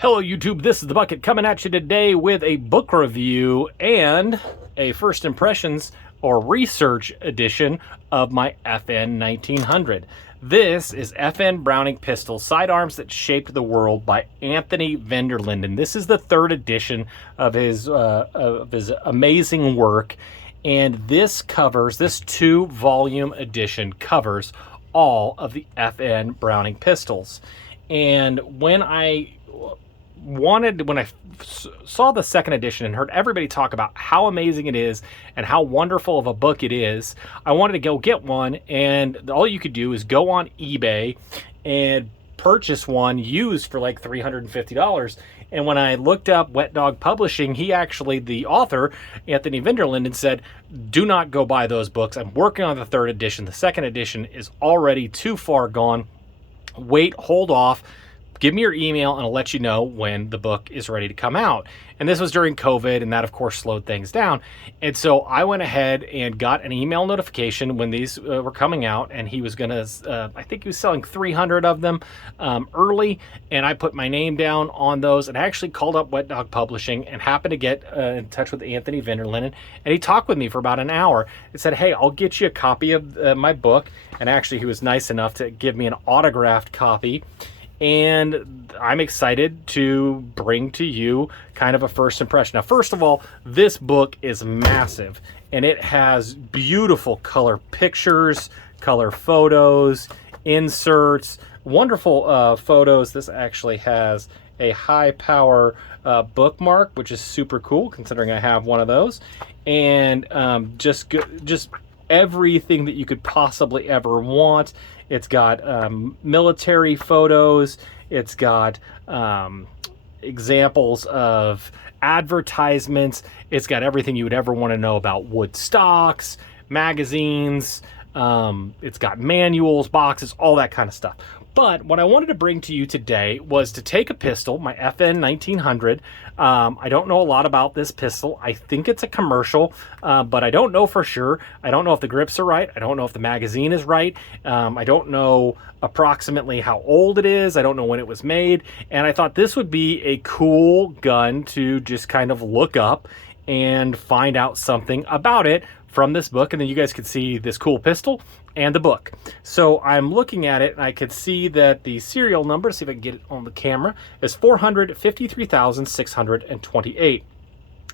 Hello YouTube, this is The Bucket coming at you today with a book review and a first impressions or research edition of my FN 1900. This is FN Browning Pistol, Sidearms That Shaped the World by Anthony Vanderlinden. This is the third edition of his amazing work, and this two-volume edition covers all of the FN Browning pistols. And when I saw the second edition and heard everybody talk about how amazing it is and how wonderful of a book it is, I wanted to go get one. And all you could do is go on eBay and purchase one used for like $350. And when I looked up Wet Dog Publishing, the author, Anthony Vanderlinden, said, do not go buy those books. I'm working on the third edition. The second edition is already too far gone. Wait, hold off. Give me your email and I'll let you know when the book is ready to come out. And this was during COVID, and that of course slowed things down. And so I went ahead and got an email notification when these were coming out, and he was gonna, I think he was selling 300 of them early, and I put my name down on those, and I actually called up Wet Dog Publishing and happened to get in touch with Anthony Vanderlinden, and he talked with me for about an hour and said, hey, I'll get you a copy of my book. And actually he was nice enough to give me an autographed copy. And I'm excited to bring to you kind of a first impression. Now, first of all, this book is massive, and it has beautiful color pictures, color photos, inserts, wonderful photos. This actually has a high power bookmark, which is super cool considering I have one of those. And just everything that you could possibly ever want. It's got military photos. It's got examples of advertisements. It's got everything you would ever want to know about wood stocks, magazines. It's got manuals, boxes, all that kind of stuff. But what I wanted to bring to you today was to take a pistol, my FN 1900. I don't know a lot about this pistol. I think it's a commercial, but I don't know for sure. I don't know if the grips are right. I don't know if the magazine is right. I don't know approximately how old it is. I don't know when it was made. And I thought this would be a cool gun to just kind of look up and find out something about it from this book, and then you guys could see this cool pistol and the book. So I'm looking at it, and I could see that the serial number, see if I can get it on the camera, is 453,628.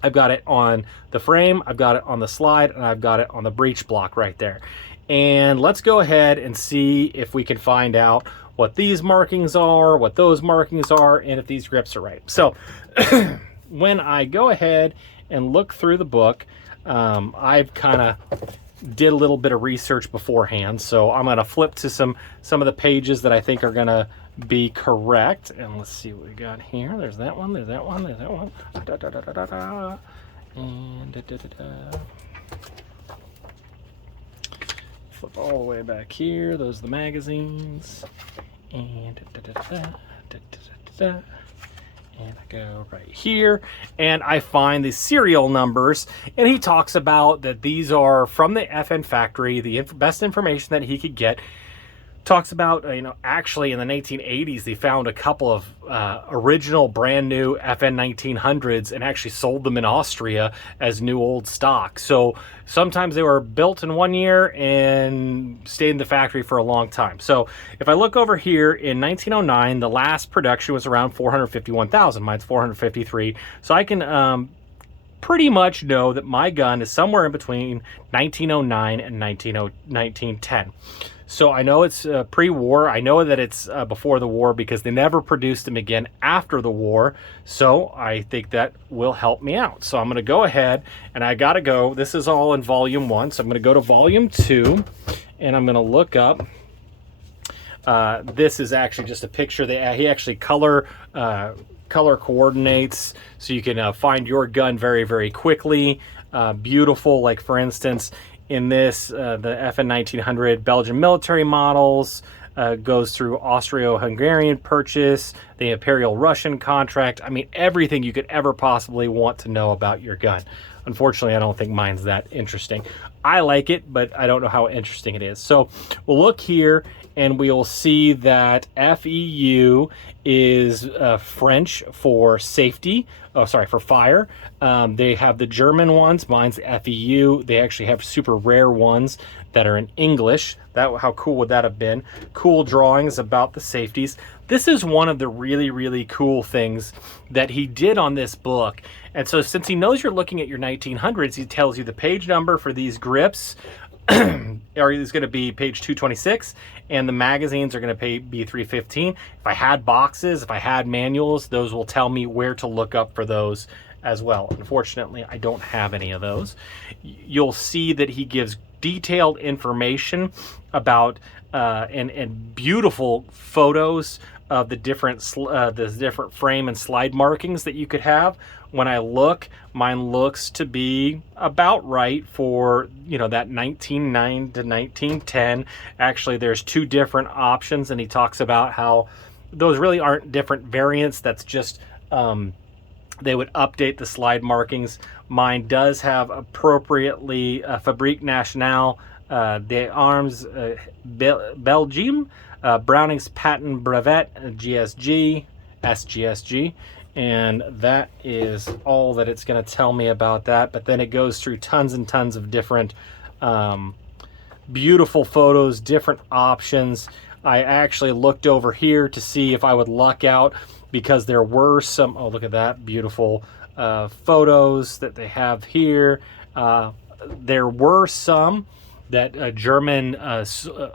I've got it on the frame, I've got it on the slide, and I've got it on the breech block right there. And let's go ahead and see if we can find out what these markings are, what those markings are, and if these grips are right. So when I go ahead and look through the book, I've kind of did a little bit of research beforehand, so I'm going to flip to some of the pages that I think are going to be correct. And let's see what we got here. There's that one, there's that one, there's that one. Da, da, da, da, da, da. And da, da, da, da. Flip all the way back here. Those are the magazines. And da, da, da, da, da, da, da, da. And I go right here, and I find the serial numbers, and he talks about that these are from the FN factory, the best information that he could get. Talks about, actually in the 1980s, they found a couple of original brand new FN 1900s and actually sold them in Austria as new old stock. So sometimes they were built in 1 year and stayed in the factory for a long time. So if I look over here in 1909, the last production was around 451,000. Mine's 453. So I can pretty much know that my gun is somewhere in between 1909 and 1910. So I know it's pre-war. I know that it's before the war because they never produced them again after the war. So I think that will help me out. So I'm going to go ahead, and I got to go. This is all in volume 1. So I'm going to go to volume 2, and I'm going to look up. This is actually just a picture. He actually color coordinates, so you can find your gun very, very quickly. Beautiful, like for instance, in this, the FN 1900 Belgian military models, goes through Austro-Hungarian purchase, the Imperial Russian contract. I mean, everything you could ever possibly want to know about your gun. Unfortunately, I don't think mine's that interesting. I like it, but I don't know how interesting it is. So we'll look here and we'll see that FEU is French for safety. Oh, sorry, for fire. They have the German ones. Mine's FEU. They actually have super rare ones that are in English. How cool would that have been? Cool drawings about the safeties. This is one of the really, really cool things that he did on this book. And so since he knows you're looking at your 1900s, he tells you the page number for these grips is going to be page 226, and the magazines are going to be 315. If I had boxes, if I had manuals, those will tell me where to look up for those as well. Unfortunately, I don't have any of those. You'll see that he gives detailed information about and beautiful photos of the different frame and slide markings that you could have. When I look, mine looks to be about right for, you know, that 1909 to 1910. Actually, there's two different options, and he talks about how those really aren't different variants. That's just they would update the slide markings. Mine does have appropriately Fabrique Nationale des Armes Belgium, Browning's Patent Brevet, GSG, SGSG. And that is all that it's going to tell me about that. But then it goes through tons and tons of different beautiful photos, different options. I actually looked over here to see if I would luck out, because there were some, oh, look at that, beautiful photos that they have here. There were some that German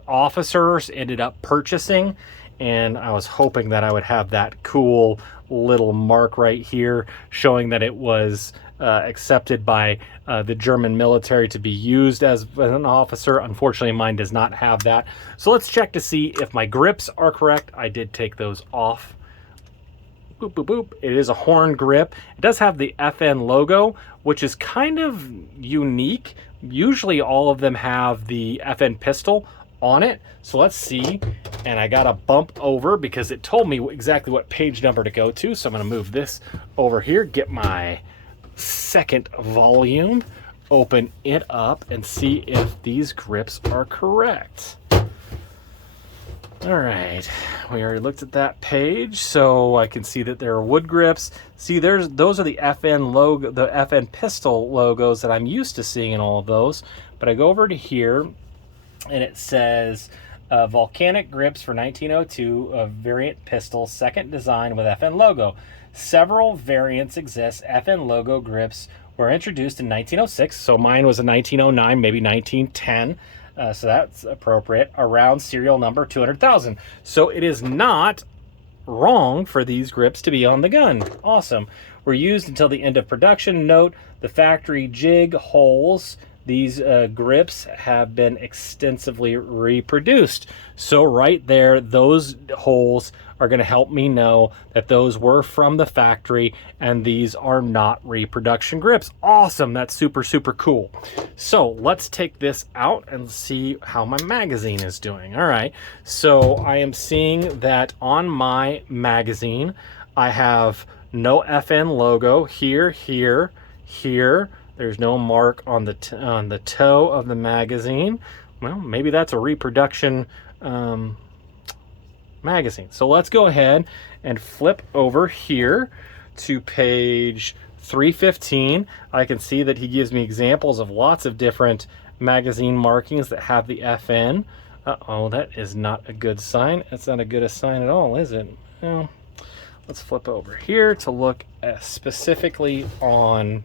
officers ended up purchasing, and I was hoping that I would have that cool little mark right here showing that it was accepted by the German military to be used as an officer. Unfortunately, mine does not have that. So let's check to see if my grips are correct. I did take those off. Boop, boop, boop. It is a horn grip. It does have the FN logo, which is kind of unique. Usually all of them have the FN pistol on it. So let's see. And I got to bump over because it told me exactly what page number to go to. So I'm going to move this over here, get my second volume, open it up, and see if these grips are correct. All right, we already looked at that page, so I can see that there are wood grips. See, those are the FN logo, the FN pistol logos that I'm used to seeing in all of those. But I go over to here, and it says volcanic grips for 1902 variant pistol, second design with FN logo. Several variants exist. FN logo grips were introduced in 1906, so mine was in 1909, maybe 1910. So that's appropriate, around serial number 200,000. So it is not wrong for these grips to be on the gun. Awesome. Were used until the end of production. Note the factory jig holes. These grips have been extensively reproduced. So right there, those holes are going to help me know that those were from the factory and these are not reproduction grips. Awesome. That's super, super cool. So let's take this out and see how my magazine is doing. All right. So I am seeing that on my magazine, I have no FN logo here, here, here. There's no mark on the toe of the magazine. Well, maybe that's a reproduction magazine. So let's go ahead and flip over here to page 315. I can see that he gives me examples of lots of different magazine markings that have the FN. Uh-oh, that is not a good sign. That's not a good sign at all, is it? Well, let's flip over here to look specifically on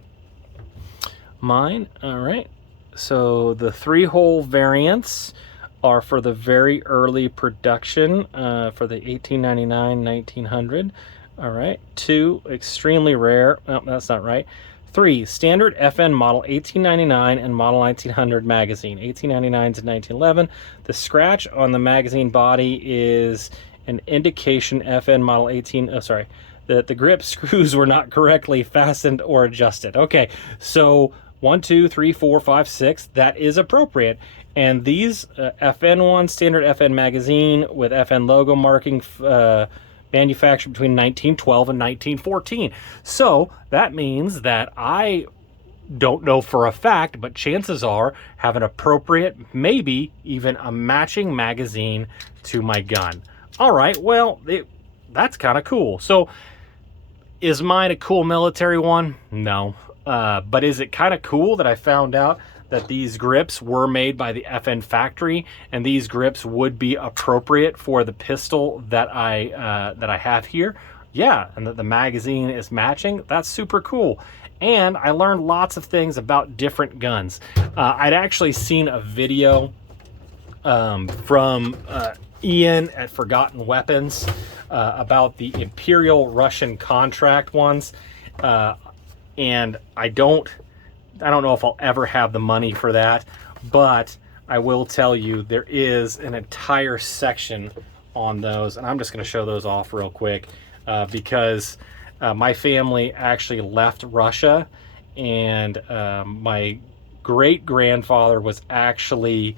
mine. All right, so the 3-hole variants are for the very early production for the 1899 1900. All right, 2 extremely rare. Oh, that's not right. 3 standard FN model 1899 and model 1900 magazine 1899 to 1911. The scratch on the magazine body is an indication FN model 18. Oh, sorry, that the grip screws were not correctly fastened or adjusted. Okay, so 1, 2, 3, 4, 5, 6. That is appropriate. And these FN1 standard FN magazine with FN logo marking manufactured between 1912 and 1914. So that means that I don't know for a fact, but chances are have an appropriate, maybe even a matching magazine to my gun. All right, well, that's kind of cool. So is mine a cool military one? No. But is it kind of cool that I found out that these grips were made by the FN factory, and these grips would be appropriate for the pistol that I have here? Yeah, and that the magazine is matching. That's super cool. And I learned lots of things about different guns. I'd actually seen a video from Ian at Forgotten Weapons about the Imperial Russian contract ones, and I don't know if I'll ever have the money for that, but I will tell you there is an entire section on those, and I'm just going to show those off real quick because my family actually left Russia, and my great-grandfather was actually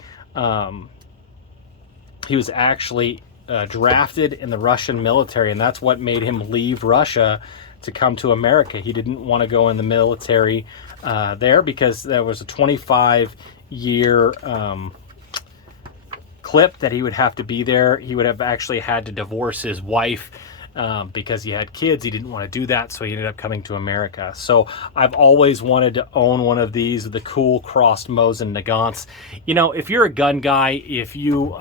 drafted in the Russian military, and that's what made him leave Russia to come to America. He didn't want to go in the military there because there was a 25-year clip that he would have to be there. He would have actually had to divorce his wife because he had kids. He didn't want to do that, so he ended up coming to America. So I've always wanted to own one of these, the cool crossed Mosin Nagants. You know, if you're a gun guy, if you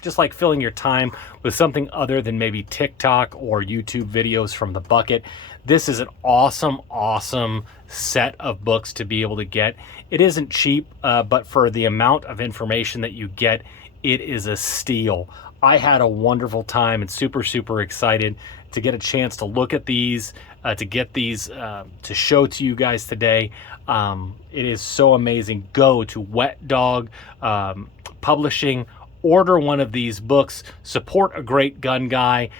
just like filling your time with something other than maybe TikTok or YouTube videos from the bucket, this is an awesome set of books to be able to get. It isn't cheap, but for the amount of information that you get, it is a steal. I had a wonderful time and super excited to get a chance to look at these, to get these to show to you guys today. It is so amazing. Go to Wet Dog Publishing, order one of these books, support a great gun guy,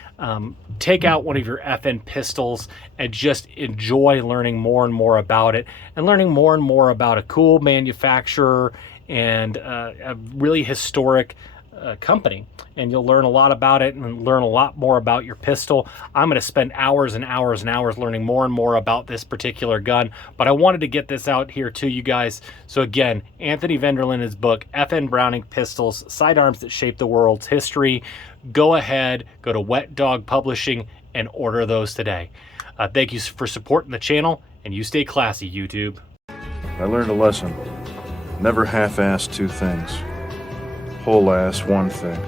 take out one of your FN pistols, and just enjoy learning more and more about it, and learning more and more about a cool manufacturer and a really historic company. And you'll learn a lot about it and learn a lot more about your pistol. I'm going to spend hours and hours and hours learning more and more about this particular gun, but I wanted to get this out here to you guys. So again, Anthony Vanderlinden's book, FN Browning Pistols, Sidearms That Shaped the World's History. Go ahead, go to Wet Dog Publishing and order those today. Thank you for supporting the channel, and you stay classy, YouTube. I learned a lesson. Never half-ass two things. Whole-ass one thing.